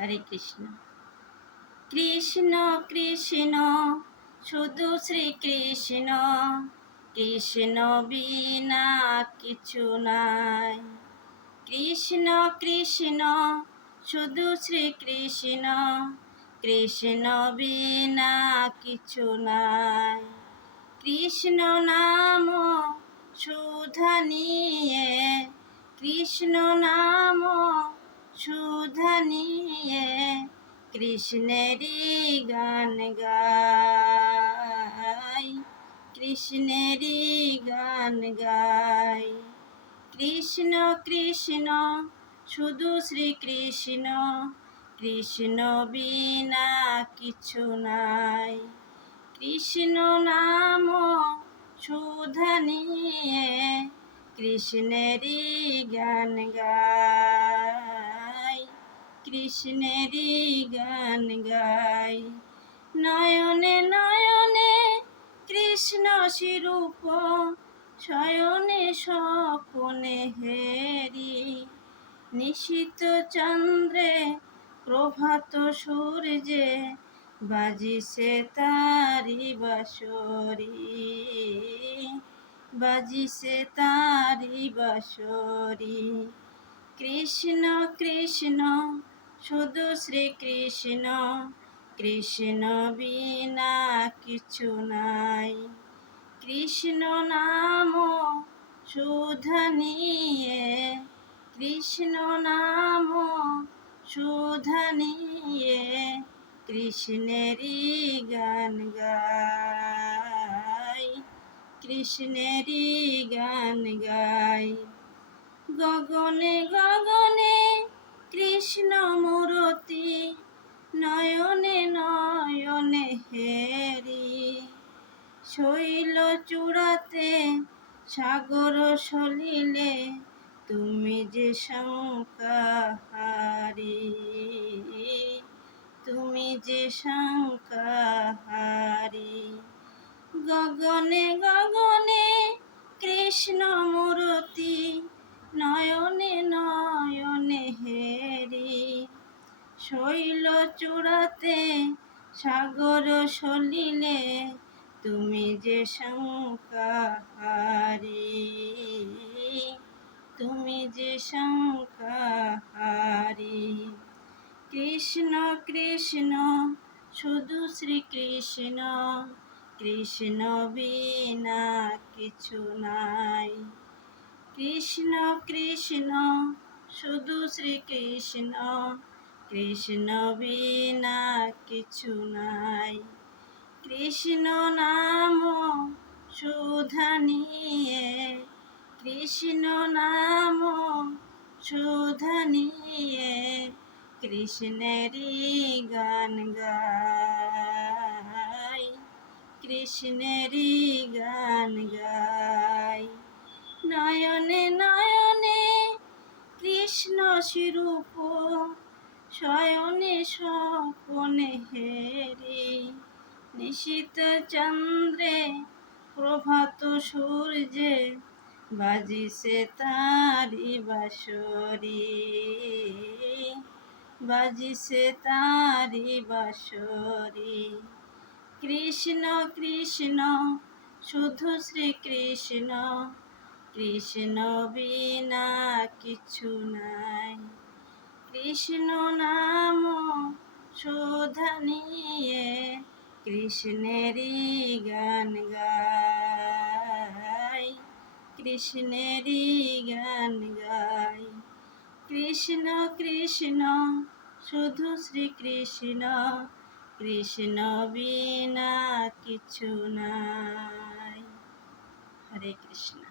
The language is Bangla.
হরে কৃষ্ণ। কৃষ্ণ কৃষ্ণ শুধু শ্রীকৃষ্ণ, কৃষ্ণ বিনা কিছু নাই। কৃষ্ণ কৃষ্ণ শুধু শ্রীকৃষ্ণ, কৃষ্ণ বিনা কিছু নাই। কৃষ্ণ নাম সুধা নিয়ে, কৃষ্ণ নাম সুধা নিয়ে, কৃষ্ণেরই গান গাই, কৃষ্ণেরই গান গাই। কৃষ্ণ কৃষ্ণ শুধু শ্রীকৃষ্ণ, কৃষ্ণ বিনা কিছু নাই। কৃষ্ণ নাম সুধা নিয়ে, কৃষ্ণেরই গান গাই, কৃষ্ণেরই গান গাই। নয়নে নয়নে কৃষ্ণ স্বরূপ, শয়নে স্বপনে হেরি, নিশীথ চন্দ্রে প্রভাত সূর্যে, বাজিছে তারি বাঁশরি, বাজিছে তারি বাঁশরি। কৃষ্ণ কৃষ্ণ শুধু শ্রীকৃষ্ণ, কৃষ্ণ বিনা কিছু নাই। কৃষ্ণ নাম সুধা নিয়ে, কৃষ্ণ নাম সুধা নিয়ে, কৃষ্ণেরই গান গাই, কৃষ্ণেরই গান গাই। গগনে গগনে কৃষ্ণ মূরতি, নয়নে নয়নে হেরি, শৈল চূড়াতে সাগর সলিলে, তুমি যে শঙ্কাহারি, তুমি যে শঙ্কাহারি। গগনে গগনে কৃষ্ণ মূরতি, নয়নে নয়নে হেরি, শৈল চূড়াতে সাগর সলিলে, তুমি যে শঙ্কাহারি, তুমি যে শঙ্কাহারি। কৃষ্ণ কৃষ্ণ শুধু শ্রীকৃষ্ণ, কৃষ্ণ বিনা কিছু নাই। কৃষ্ণ কৃষ্ণ শুধু শ্রীকৃষ্ণ, কৃষ্ণ বিনা কিছু নাই। কৃষ্ণ নাম সুধা নিয়ে, কৃষ্ণ নাম সুধা নিয়ে, কৃষ্ণেরই গান গাই, কৃষ্ণেরই গান গাই। নয়নে নয়নে কৃষ্ণ স্বরূপ, শয়নে স্বপনে হেরি, নিশীথ চন্দ্রে প্রভাত সূর্যে, বাজিছে তারি বাঁশরি, বাজিছে তারি বাঁশরি। কৃষ্ণ কৃষ্ণ শুধু শ্রীকৃষ্ণ, কৃষ্ণ বিনা কিছু নাই। কৃষ্ণ নাম সুধা নিয়ে, কৃষ্ণেরই গান গাই, কৃষ্ণেরই গান গাই। কৃষ্ণ কৃষ্ণ শুধু শ্রীকৃষ্ণ, কৃষ্ণ বিনা কিছু নাই। হরে কৃষ্ণ।